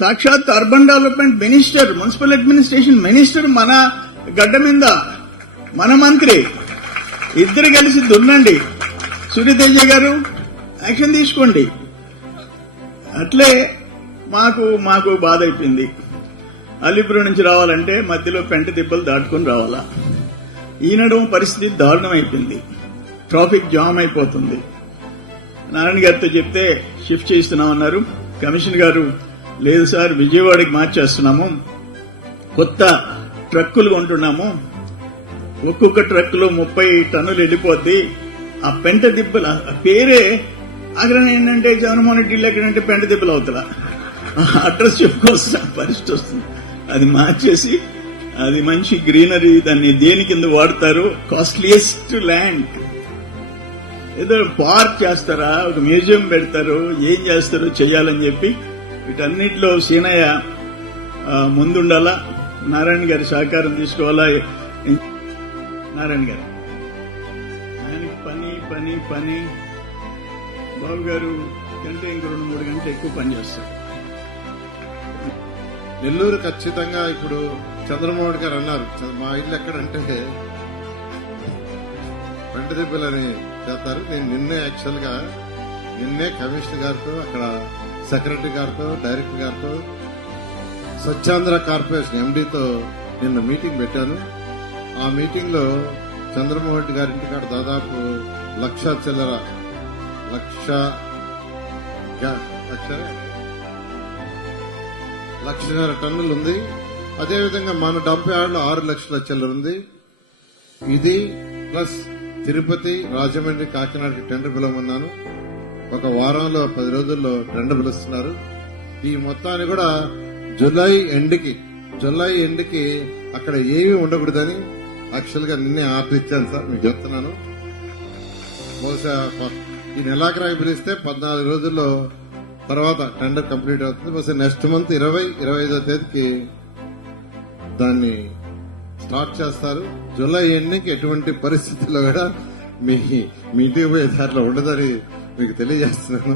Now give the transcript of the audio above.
సాక్షాత్ urban development minister, municipal administration minister మన గడ్డ మీద, మన మంత్రి ఇద్దరు కలిసి దున్నండి. సూర్యతేజ గారు యాక్షన్ తీసుకోండి. అట్లే మాకు బాధ అయిపోయింది. అలీపురం నుంచి రావాలంటే మధ్యలో పెంట దిబ్బలు దాటుకుని రావాలా. ఈనడం పరిస్థితి దారుణం అయిపోయింది. ట్రాఫిక్ జామ్ అయిపోతుంది. నారాయణ గారితో చెప్తే షిఫ్ట్ చేస్తున్నామన్నారు. కమిషనర్ గారు లేదు సార్, విజయవాడకి మార్చేస్తున్నాము, కొత్త ట్రక్కులు కొంటున్నాము, ఒక్కొక్క ట్రక్కులో 30 టన్నులు వెళ్ళిపోద్ది. ఆ పెంట దిబ్బల పేరే అక్కడ ఏంటంటే జగన్మోహన్ రెడ్డి ఎక్కడంటే పెంట దిబ్బలు అవుతారా, అడ్రస్ చెప్పుకోవాల్సిన పరిస్థితి వస్తుంది. అది మార్చేసి అది మంచి గ్రీనరీ, దాన్ని దేని కింద వాడతారు, కాస్ట్లీయెస్ట్ ల్యాండ్, ఏదో పార్క్ చేస్తారా, ఒక మ్యూజియం పెడతారు, ఏం చేస్తారో చెయ్యాలని చెప్పి వీటన్నిటిలో సీనయ్య ముందుండాలా. నారాయణ గారి సహకారం తీసుకోవాలా. నారాయణ గారు ఆయనకి పని పని పని బాబు గారు కంటే ఇంకో 2-3 గంటలు ఎక్కువ పనిచేస్తారు. నెల్లూరు ఖచ్చితంగా ఇప్పుడు చంద్రమోహన్ గారు అన్నారు, మా ఇల్లు ఎక్కడంటే పెంట దిబ్బలని చేస్తారు. నేను నిన్నే కమిషనర్ గారితో, అక్కడ సెక్రటరీ గారితో, డైరెక్టర్ గారితో, స్వచ్ఛాంధ్ర కార్పొరేషన్ ఎండీతో నిన్న మీటింగ్ పెట్టాను. ఆ మీటింగ్ లో చంద్రమోహన్ రెడ్డి గారి ఇంటికాడ దాదాపు 1,00,000 టన్నులు ఉంది. అదేవిధంగా మన 70 6 లక్షల చిల్లర ఉంది. ఇది ప్లస్ తిరుపతి, రాజమండ్రి, కాకినాడకి టెండర్ పిలవమన్నాను. ఒక వారంలో 10 రోజుల్లో టెండర్ పిలుస్తున్నారు. ఈ మొత్తాన్ని కూడా జులై ఎండ్కి అక్కడ ఏమీ ఉండకూడదని యాక్చువల్ గా నిన్నే ఆర్డర్ ఇచ్చాను సార్, మీకు చెప్తున్నాను. బహుశా ఈ నెలాఖరాకి పిలిస్తే 14 రోజుల్లో తర్వాత టెండర్ కంప్లీట్ అవుతుంది. బహుశా నెక్స్ట్ మంత్ 25వ తేదీకి దాన్ని స్టార్ట్ చేస్తారు. జూలై ఎండ్కి ఎటువంటి పరిస్థితుల్లో కూడా మీ ఇంటికి పోయే దాంట్లో ఉండదని మీకు తెలియజేస్తున్నాను.